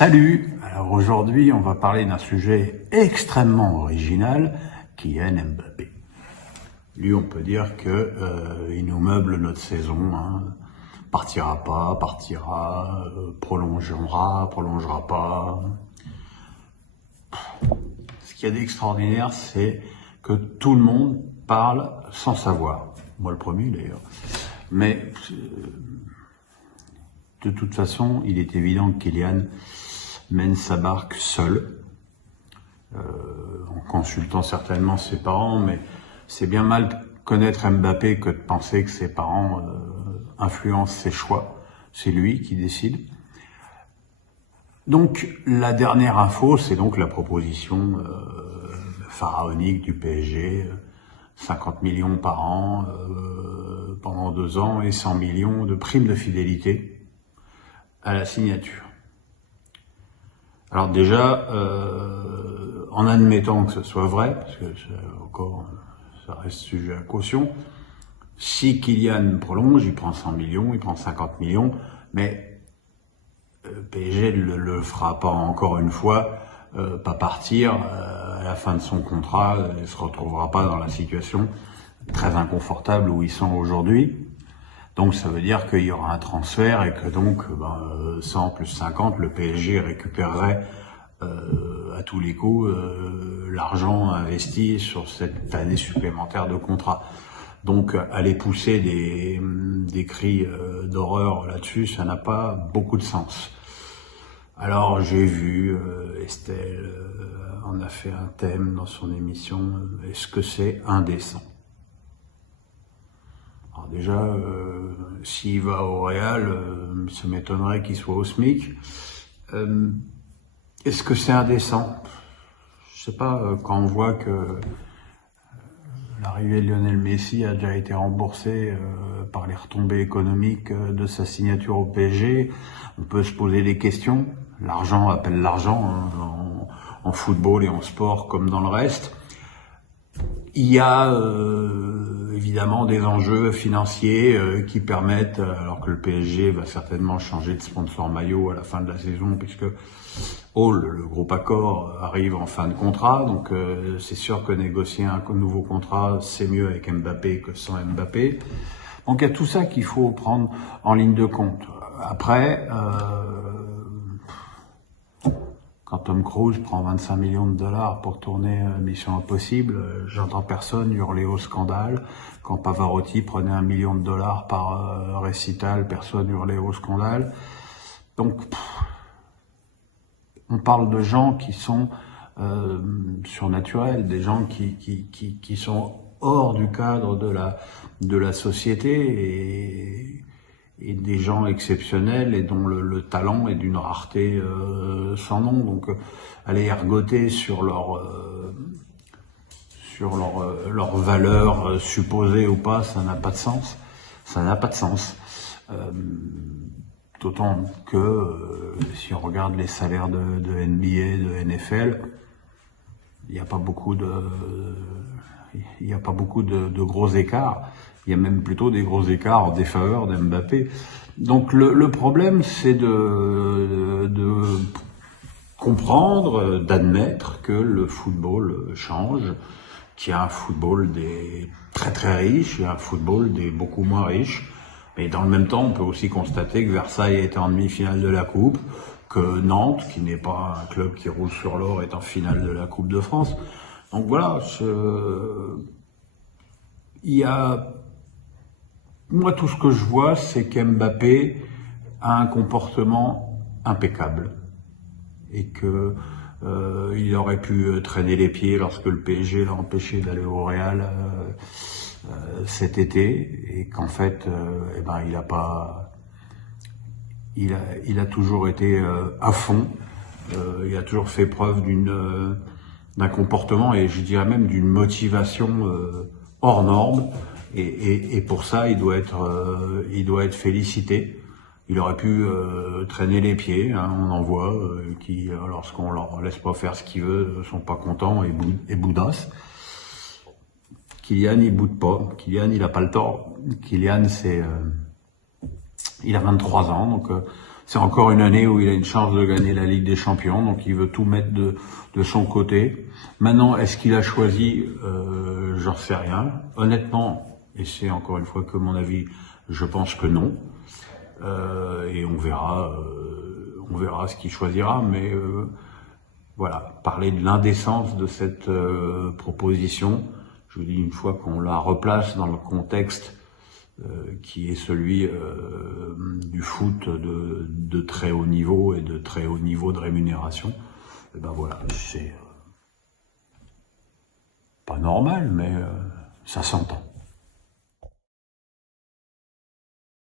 Salut! Alors aujourd'hui, on va parler d'un sujet extrêmement original qui est Mbappé. Lui, on peut dire que il nous meuble notre saison. Partira pas, partira, prolongera pas. Ce qu'il y a d'extraordinaire, c'est que tout le monde parle sans savoir. Moi, le premier d'ailleurs. Mais de toute façon, il est évident que Kylian mène sa barque seul, en consultant certainement ses parents, mais c'est bien mal connaître Mbappé que de penser que ses parents influencent ses choix. C'est lui qui décide. Donc la dernière info, c'est donc la proposition pharaonique du PSG, 50 millions par an pendant 2 ans et 100 millions de primes de fidélité à la signature. Alors déjà, en admettant que ce soit vrai, parce que ça reste sujet à caution, si Kylian prolonge, il prend 100 millions, il prend 50 millions, mais PSG ne le fera pas encore une fois, pas partir à la fin de son contrat, il ne se retrouvera pas dans la situation très inconfortable où ils sont aujourd'hui. Donc ça veut dire qu'il y aura un transfert et que donc 100 plus 50, le PSG récupérerait à tous les coups l'argent investi sur cette année supplémentaire de contrat. Donc aller pousser des cris d'horreur là-dessus, ça n'a pas beaucoup de sens. Alors j'ai vu Estelle en a fait un thème dans son émission, est-ce que c'est indécent? Alors déjà, s'il va au Real, ça m'étonnerait qu'il soit au SMIC. Est-ce que c'est indécent? Je sais pas, quand on voit que l'arrivée de Lionel Messi a déjà été remboursée par les retombées économiques de sa signature au PSG, on peut se poser des questions. L'argent appelle l'argent, en football et en sport comme dans le reste. Il y a évidemment des enjeux financiers qui permettent, alors que le PSG va certainement changer de sponsor maillot à la fin de la saison, puisque le groupe Accor arrive en fin de contrat, donc c'est sûr que négocier un nouveau contrat, c'est mieux avec Mbappé que sans Mbappé. Donc il y a tout ça qu'il faut prendre en ligne de compte. Après, quand Tom Cruise prend 25 millions de dollars pour tourner Mission Impossible, j'entends personne hurler au scandale. Quand Pavarotti prenait 1 million de dollars par récital, personne hurlait au scandale. Donc, on parle de gens qui sont surnaturels, des gens qui sont hors du cadre de la société et des gens exceptionnels et dont le talent est d'une rareté sans nom. Donc aller ergoter sur leur valeur supposée ou pas, ça n'a pas de sens. Ça n'a pas de sens. D'autant que si on regarde les salaires de NBA, de NFL, il n'y a pas beaucoup de gros écarts. Il y a même plutôt des gros écarts en défaveur d'Mbappé. Donc le problème, c'est de comprendre, d'admettre que le football change, qu'il y a un football des très très riches et un football des beaucoup moins riches. Mais dans le même temps, on peut aussi constater que Versailles est en demi-finale de la Coupe, que Nantes, qui n'est pas un club qui roule sur l'or, est en finale de la Coupe de France. Donc voilà, moi, tout ce que je vois, c'est qu'Mbappé a un comportement impeccable et que il aurait pu traîner les pieds lorsque le PSG l'a empêché d'aller au Real cet été, et qu'en fait, il a toujours été à fond. Il a toujours fait preuve d'un comportement et je dirais même d'une motivation hors norme. Et pour ça, il doit être félicité. Il aurait pu traîner les pieds. On en voit qui, lorsqu'on leur laisse pas faire ce qu'ils veulent, sont pas contents et boudassent. Kylian, il boude pas. Kylian, il a pas le temps. Kylian, il a 23 ans, donc C'est encore une année où il a une chance de gagner la Ligue des Champions, donc il veut tout mettre de son côté. Maintenant, est-ce qu'il a choisi? J'en sais rien. Honnêtement, et c'est encore une fois que mon avis, je pense que non. Et on verra ce qu'il choisira, mais voilà, parler de l'indécence de cette proposition, je vous dis, une fois qu'on la replace dans le contexte qui est celui du foot de très haut niveau et de très haut niveau de rémunération, et ben voilà, c'est pas normal, mais ça s'entend.